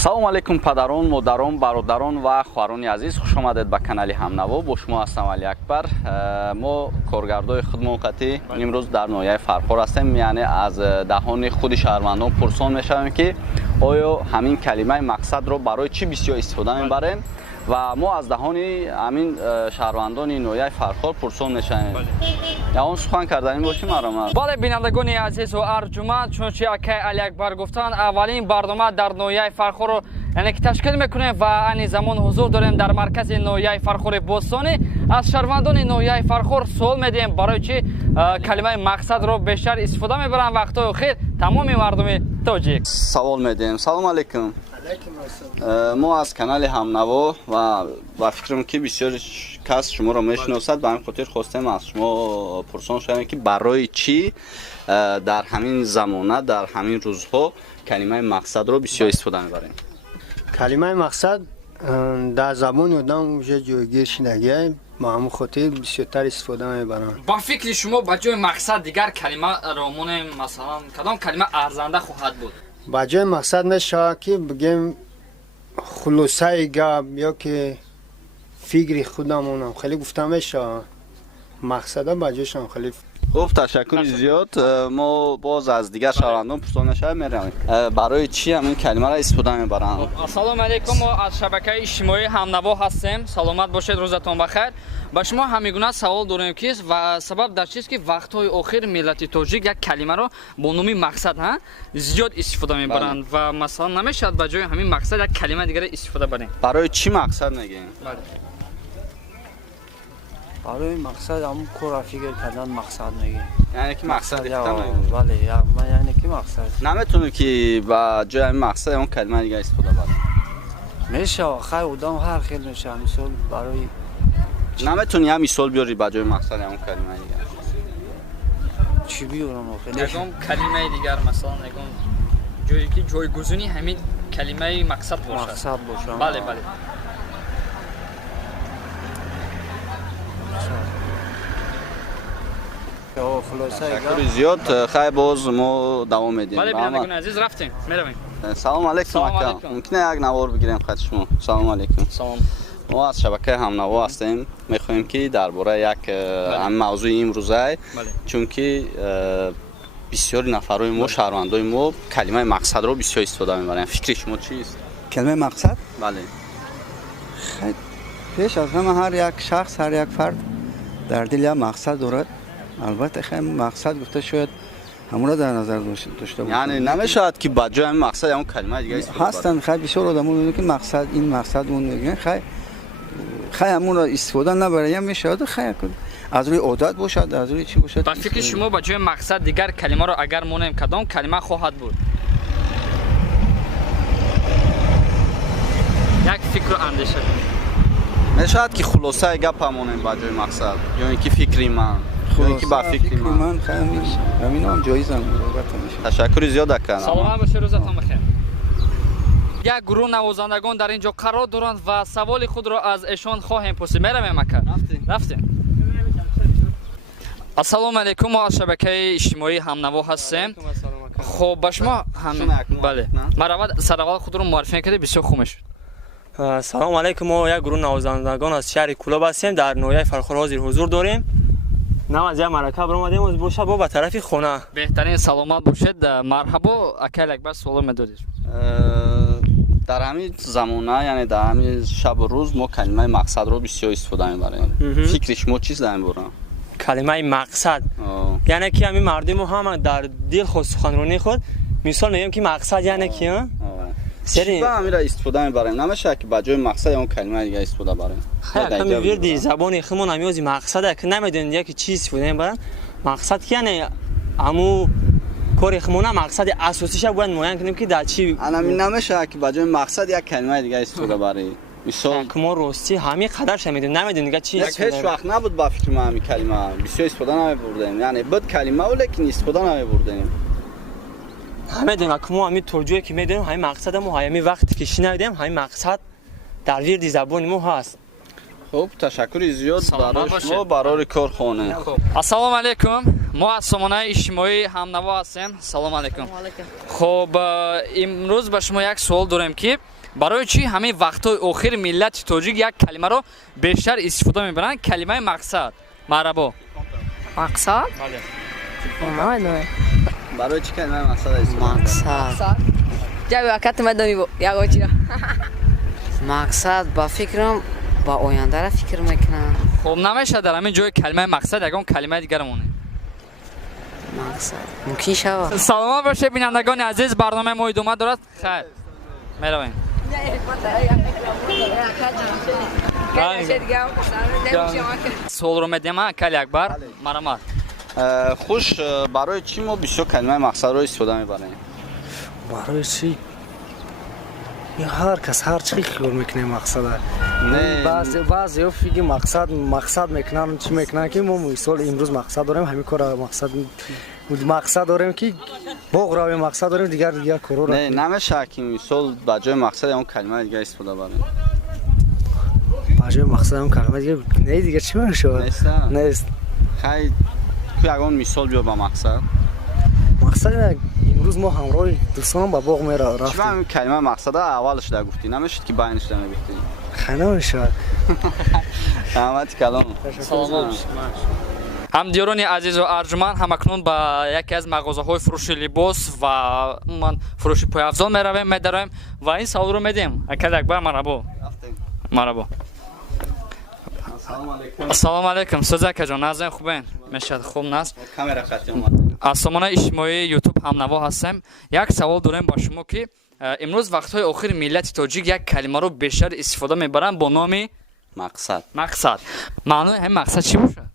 салом алейкум падарон, модарон, бародарон ва хоҳарони азиз, хуш омадед ба канали Ҳамнаво. Бо шумо ҳастам Али Акбар. Мо коргардои худмонқатӣ имрӯз дар ноҳияи Фархор ҳастем, яъне аз даҳони худи шаҳрвандон пурсон мешавем ки оё ҳамин калимаи мақсадро барои чӣ бисёр истифода мебарем ва мо аз даҳони ҳамин шаҳрвандони ноҳияи Фархор пурсон мешавем. ягон сухан карданӣ бошем аромад. бале бинандагони азизу арҷуманд, чунки акай Али Акбар гуфтанд, аввалин барнома дар ноҳияи Фархорро яъне ки ташкил мекунем ва айни замон ҳузур дорем дар маркази ноҳияи Фархори Бостонӣ. аз шаҳрвандони ноҳияи Фархор суол медиҳем барои чӣ калимаи мақсадро бештар истифода мебаранд вақтҳои охир тамоми мардуми тоҷик. Савол медиҳем. Салом алейкум. мо аз канали Ҳамнаво ва фикрам ки бисёр кас шуморо мешиносад, ба ҳамин хотир хостем аз шумо пурсон шавем ки барои чӣ дар ҳамин замона, дар ҳамин рӯзҳо калимаи мақсадро бисёр истифода мебарем. калимаи мақсад дар забони одам уже ҷойгир шудагиа, ба ҳамин хотир бисёртар истифода мебаранд. ба фикри шумо ба ҷои мақсад дигар калимаро монем, масалан кадом калима арзанда хоҳад буд? ба ҷои мақсад мешавад ки бигем хулосаи гап ё ки фикри худамонам хеле гуфта мешавад. мақсада ба ҷойшам хеле. хуб, ташаккури зиёд. мо боз аз дигар шаҳрвандон пурсон мешавем меравем. барои чӣ ҳамин калимаро истифода мебаранд? ассалому алейкум, мо аз шабакаи иҷтимоии Ҳамнаво ҳастем. Саломат бошед, рӯзатон бахайр. ба шумо ҳамигуна савол дорем ки ва сабаб дар чист ки вақтҳои охир миллати тоҷик як калимаро бо номи мақсад зиёд истифода мебаранд ва масалан намешавад ба ҷои ҳамин мақсад як калима дигаре истифода барем. барои чӣ мақсад мегӯем? برای مقصد همون کار فکر کردن مقصد میگیم. یعنی که مقصد یا اختم بله من یعنی که مقصد نمیتونه که با جای همین مقصد اون کلمه دیگه استفاده بره. میشه خیر آدم هر خیلی میشه مثال برای نمیتونی هم مثال بیاری با جای مقصد اون کلمه دیگه. چی بیارم آخه؟ یگان کلمه دیگر مثلا یگان جایی که جایگزینی همین کلمه مقصد باشه. مقصد باشه. بله بله. تشکر زیاد. خیلی باز ما دوام میدیم. بله بینندگان عزیز رفتیم میرویم. سلام علیکم اکا. ممکنه یک نوار بگیریم خدمت شما؟ سلام علیکم. سلام. ما از شبکه همنوا هستیم. میخوایم که درباره یک موضوع امروزه چون که بسیاری نفرای ما شهروندای ما کلمه مقصد رو بسیار استفاده میبرن. فکر شما چیست؟ کلمه مقصد؟ بله. خیلی پیش از همه هر یک شخص، هر یک فرد در دل یک مقصد دارد. البته خیلی مقصد گفته شاید همون در نظر داشته باشه. یعنی نمیشود که با جای مقصد اون کلمه دیگه استفاده هستن خیلی بسیار آدم‌ها میگن که مقصد این مقصد اون میگن خیلی همون را استفاده نبره میشه خیلی از روی عادت باشد از روی چی باشد. با فکر شما با جای مقصد دیگر کلمه رو اگر مونیم کدام کلمه خواهد بود؟ یک فکر و اندیشه میشود که خلاصه گپ همونیم با جای مقصد یا اینکه فکری من خلاصه با فکری من خیلی همین هم جایز هم تشکر زیاد کردم. سلام باشه، روزتون بخیر. یک گروه نوازندگان در اینجا قرار دارند و سوال خود را از ایشان خواهیم پرسید. میرویم اکا. رفتیم. السلام علیکم، ما از شبکه اجتماعی همنوا هستیم. خب با شما بله مرحبا، سوال خود رو معرفی کنید بسیار خوب میشد. سلام علیکم، ما یک گروه نوازندگان از شهر کلوب هستیم، در نوحه فرخار حاضر حضور داریم. نام از یک مرکب آمدیم از باشه با طرف خانه. بهترین سلامت باشید. مرحبا اکل اکبر سوال میدادید. در همین زمانه یعنی در همین شب و روز ما کلمه مقصد رو بسیار استفاده میبریم. فکر شما چیست در این باره؟ کلمه مقصد یعنی که همین مردم هم در دل خود سخنرانی خود مثال میگیم که مقصد یعنی که سری همین را استفاده میبریم. نمیشه که با جای مقصد اون کلمه دیگه استفاده بریم. خیلی ویردی زبان خودمون همیشه مقصده که نمیدونید یک چیز استفاده میبرن. مقصد که یعنی همو کار خودمون مقصد اساسیش باید معین کنیم که در چی انا نمیشه که با جای مقصد یک کلمه دیگه استفاده بریم. مثال که ما راستی همین قدرش نمیدونیم، نمیدونیم چی است. هیچ وقت نبود با فکر ما همین کلمه بسیار استفاده نمیبردیم. یعنی بود کلمه ولی استفاده نمیبردیم. نمیدونیم که ما همین توجیهی که میدونیم همین مقصد ما همین وقتی که شنیدیم همین مقصد در ویرد زبان ما هست. خب تشکر زیاد برای شما برای کارخانه. السلام علیکم. мо аз сомонаи иҷтимоии ҳамнаво ҳастем. Салом алайкум. Хуб, имрӯз ба шумо як суол дорем ки барои чӣ ҳамин вақтҳои охир миллати тоҷик як калимаро бештар истифода мебаранд? Калимаи мақсад. Марҳабо. Мақсад? Намедонам. барои чӣ калимаи мақсад истифода мебаранд? Мақсад. Ҷаби вақати мадони ягочия. Мақсад ба фикрам ба ояндара фикр мекунам. Хуб, намешавад дар ҳамин ҷои калимаи мақсад ягон калимаи дигар монад? Мақсад мумкин шавад. саломат бошед бинандагони азиз, барномаи мо идома дорад. Хайр, меравем. суолро медиҳам Кали Акбар. Марамат. хуш, барои чӣ мо бисёр калимаи мақсадро истифода мебарем? барои чӣ ҳар кас ҳар чӣ хиёл мекунад мақсада. баъзеҳо фикри мақсад мекунанд, чӣ мекунанд ки мо мисол имрӯз мақсад дорем, ҳамин кора мақсад дорем ки боғ равем, мақсад дорем дигар корро не намешавад ки мисол ба ҷои мақсад ягон калимаи дигар истифода барем? ба ҷои мақсад ҳам калима дигар не дигар чӣ мешавад? Нест. хай ягон мисол биёр ба мақсад. мақсад имрӯз мо ҳамроҳи дӯстонам ба боғ чӣ мерафтем. ба ҳамин калимаи мақсада аввалаш да гуфтӣ, намешуд ки байнаш да мегуфтӣ? хай намешавад. ҳамати калом. ҳамдиёрони азизу арҷуманд, ҳамакнун ба яке аз мағозаҳои фурӯши либос ва умуман фурӯши пойафзол меравем, медароем ва ин саволро медиҳем. Кали Акбар, марҳабо. Марҳабо. ассалому алайкум. Сӯзакаҷон, назем хубен? Мешавад хуб наст. Камера хати омад. аз сомонаи иҷтимоии ютуб ҳамнаво ҳастем. Як савол дорем ба шумо ки имрӯз вақтҳои охир миллати тоҷик як калимаро бештар истифода мебаранд бо номи мақсад. мақсад. маънои ҳамин мақсад чӣ бошад?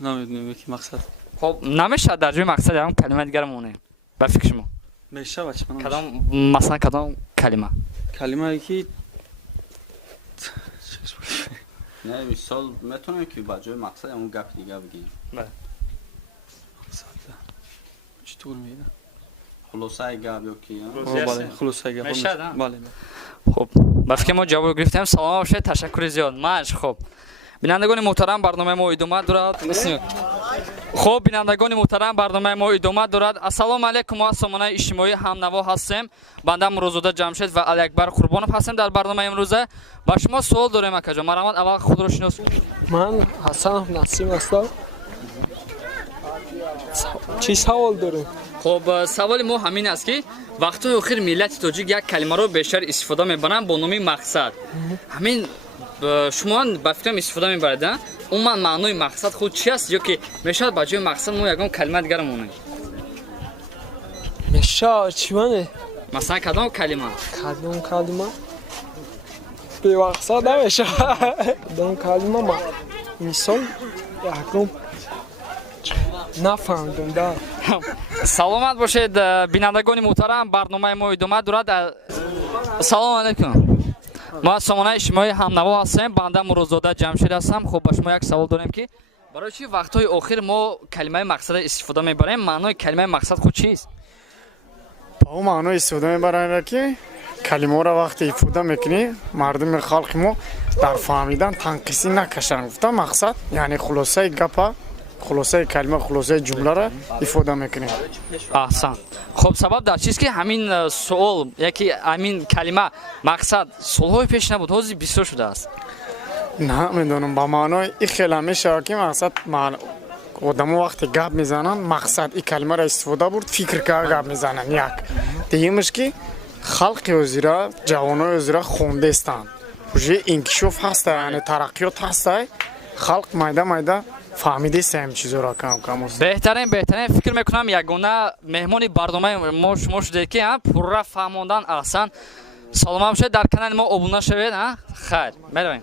намедонем ки мақсад хоб, намешавад дар ҷои мақсад ягон калима дигар монем? ба фикри шумо мешавад чӣ кадом, масалан кадом калима? калимае ки не мисол метонем ки ба ҷои мақсад ягон гап дигар бигем. чутур мега хулосаи гап ё ки бале хулосаи гап Мешавад, а? бале хуб, ба фикри мо ҷавоб гирифтем. Саломат бошед, ташаккури зиёд. маш хуб, бинандагони муҳтарам, барномаи мо идома дорад. хуб, бинандагони муҳтарам, барномаи мо идома дорад. Ассалому алайкум. аз сомонаи иҷтимоии ҳамнаво ҳастем. банда Мурозода Ҷамшед ва Али Акбар Қурбонов ҳастем дар барномаи имрӯза. ба шумо суол дорем акаҷон. марҳамат, аввал худро шинос. ман Ҳасан Насим ҳастам. чӣ савол дорем? хуб, саволи мо ҳамин аст ки вақтҳои охир миллати тоҷик як калимаро бештар истифода мебаранд бо номи мақсад. ҳамин шумо ба фикрам истифода мебаред? умуман маънои мақсад худ чӣ аст? ё ки мешавад ба ҷои мақсад мо ягон калима дигар монем? мешавад чӣ мане? масалан кадом калима? кадом калима бевақсад намешавад. кадом калима ма мисол ягон нафаҳмидам да. саломат бошед бинандагони муҳтарам, барномаи мо идома дорад. салому алайкум. мо аз сомонаи иҷтимоии ҳамнаво ҳастем. банда Мурозода Ҷамшед ҳастам. хуб, ба шумо як савол дорем ки барои чӣ вақтҳои охир мо калимаи мақсада истифода мебарем? маънои калимаи мақсад худ чист? ба он маъно истифода мебаранд ки калимаро вақте ифода мекунӣ мардуми халқи мо дар фаҳмидан танқисӣ накашанд. гуфта мақсад яъне хулосаи гапа, хулосаи калима, хулосаи ҷумларо ифода мекунем. аҳсан. хуб, сабаб дар чист ки ҳамин суол яки ҳамин калима мақсад солҳои пеш набуд, ҳозир бисёр шудааст? намедонам, ба маънои и хела мешавад ки мақсад одамо вақте гап мезананд мақсад и калимаро истифода бурд фикр карда гап мезананд. як дуюмаш ки халқи ҳозира, ҷавонои ҳозира хондестанд, уже инкишоф ҳаста, яъне тараққиёт ҳаста, халқ майда майда фаҳмидестаем чизоро кам. беҳтарин фикр мекунам ягона меҳмони барномаи мо шумо шудед ки пурра фаҳмондан. аҳсан. саломат бошед, дар канали мо обуна шавед. хайр, меравем.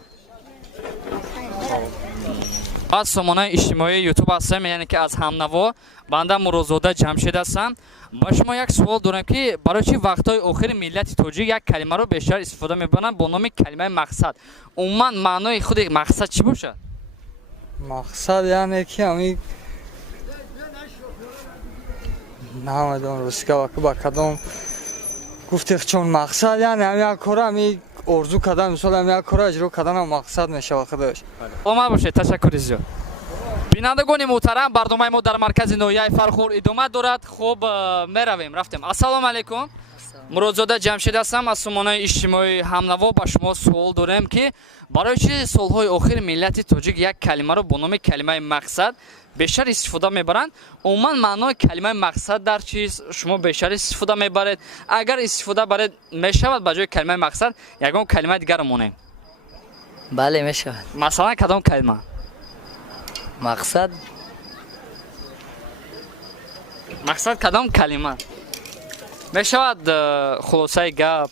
аз сомонаи иҷтимоии ютуб ҳастем, яъне ки аз ҳамнаво. банда Мурозода Ҷамшед ҳастам. ба шумо як суол дорем ки барои чӣ вақтҳои охири миллати тоҷик як калимаро бештар истифода мебаранд бо номи калимаи мақсад? умуман маънои худи мақсад чӣ бошад? мақсад яъне ки ҳамин намедонам рӯзка ба кадом гуфтех чун мақсад яъне ҳам як кора ҳамин орзу кардан, мисол ҳам як кора аҷро карданам мақсад мешавад. худош саломат бошед, ташаккури зиёд. бинандагони муҳтарам, барномаи мо дар маркази ноҳияи Фархор идома дорад. Хуб, меравем, рафтем. Ассалому алайкум. Муродзода Ҷамшид ҳастам аз сомонаи иҷтимоии Ҳамнаво. Ба шумо суол дорем ки барои чӣ солҳои охир миллати тоҷик як калимаро бо номи калимаи мақсад бешар истифода мебаранд? Умуман маънои калимаи мақсад дар чист? Шумо бешар истифода мебаред? Агар истифода баред, мешавад ба ҷои калимаи мақсад ягон калимаи дигарро монем? бале мешавад. Масалан кадом калима? Мақсад мақсад кадом калима? Мешавад хулосаи гап?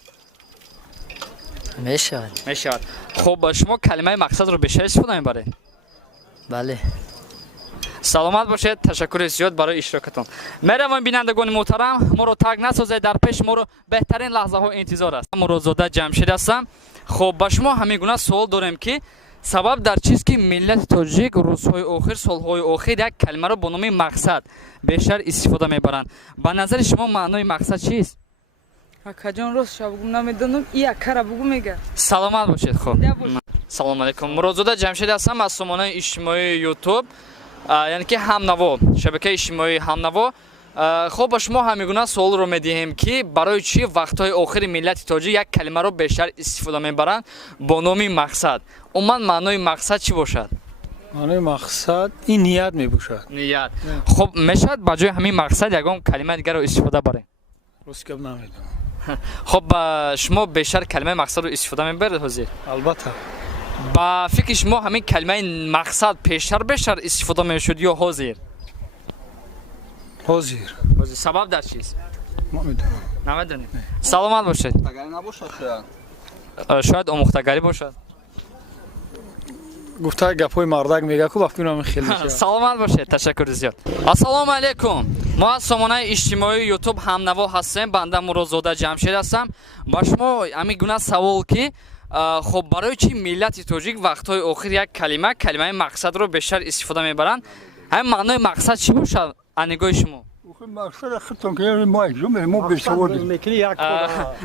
мешавад. Мешавад. Хуб, шумо калимаи мақсадро бешар истифода мебаред? бале. саломат бошед. Ташаккури зиёд барои иштирокатон. Меравем бинандагони муҳтарам, моро таг насозед, дар пеш моро беҳтарин лаҳзаҳо интизор аст. Муродзода Ҷамшид ҳастам. Хуб, ба шумо ҳамин гуна суол дорем ки сабаб дар чист ки миллати тоҷик рӯзҳои охир, солҳои охир як калимаро бо номи мақсад бешар истифода мебаранд? Ба назари шумо маънои мақсад чист? Акаҷон ростша бугум намедонам, и акара бугу мега. Саломат бошед. Хуб. Салому алайкум. Муродзода Ҷамшид ҳастам аз сомонаи иҷтимоии YouTube, яъне ки Ҳамнаво, шабакаи иҷтимоии Ҳамнаво. Хуб, ба шумо ҳамин гуна суолро медиҳем ки барои чӣ вақтҳои охири миллати тоҷик як калимаро бешар истифода мебаранд бо номи мақсад? Умуман маънои мақсад чӣ бошад? маънои мақсад ин ният мебошад. Ният. Хуб, мешавад ба ҷои ҳамин мақсад ягон калимаи дигарро истифода барем? рост гап намедонам. Хуб, шумо бешар калимаи мақсадро истифода мебаред ҳозир? албатта. ба фикри шумо ҳамин калимаи мақсад бешар истифода мешуд ё ҳозир? ҳозир. Сабаб дар чист? намедонам. намедонед? Саломат бошед. набошад шояд. Шояд омӯхтагарӣ бошад. гуфта гапҳои мардак мега ку ба фикр менам хеле. саломат бошед. Ташаккури зиёд. Ассалому алайкум. мо аз сомонаи иҷтимоии YouTube Ҳамнаво ҳастем. Банда Муродзода Ҷамшид ҳастам. Ба шумо ҳамин гуна савол ки хуб, барои чӣ миллати тоҷик вақтҳои охир як калимаи мақсадро бешар истифода мебаранд? ҳамин маънои мақсад чӣ бошад аз нигоҳи шумо?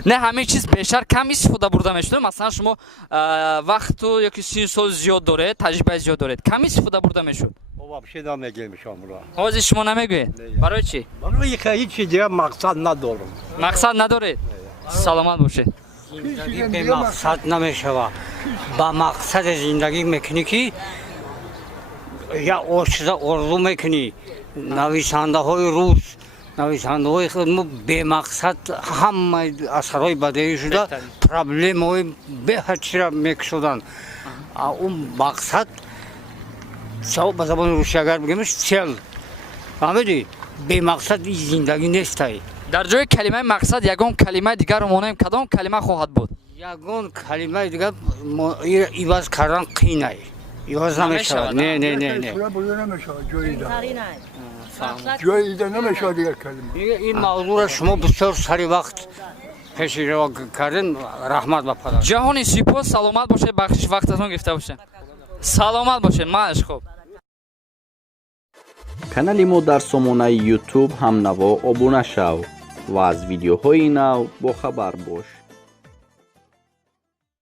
не ҳамин чиз бешар кам истифода бурда мешуд. масалан шумо вақту ёки син соли зиёд доред, таҷрибаи зиёд доред, кам истифода бурда мешуд? ҳозир шумо намегӯед? барои чӣ? барои ҳеҷ дигар мақсад надорам. мақсад надоред? саломат бошед. зиндагӣ бе мақсад намешавад. ба мақсади зиндагӣ мекунӣ ки як чиза орзу мекунӣ. нависандаҳои рӯз, нависандаҳои худмо бемақсад ҳамаи асарҳои бадеӣ шуда проблемаҳои беҳадчира мекушоданд. он мақсад ба забони русия агар бигемш цел. фаҳмидӣ? бемақсад зиндагӣ нестай. дар ҷои калимаи мақсад ягон калимаи дигарро монем, кадом калима хоҳад буд? ягон калимаи дигар иваз кардан қиynай. иваз намешавад. не. ҷоида намешавад дигар калима. ин мавзӯъро шумо бисёр сари вақт пеши раво кардем. раҳмат ба падар. ҷаҳони сипос. саломат бошед. бахшиш вақтатон гирифта бошед. саломат бошед. мааш хуб. канали мо дар сомонаи YouTube Ҳамнаво обуна шав ва аз видеоҳои нав бохабар бош.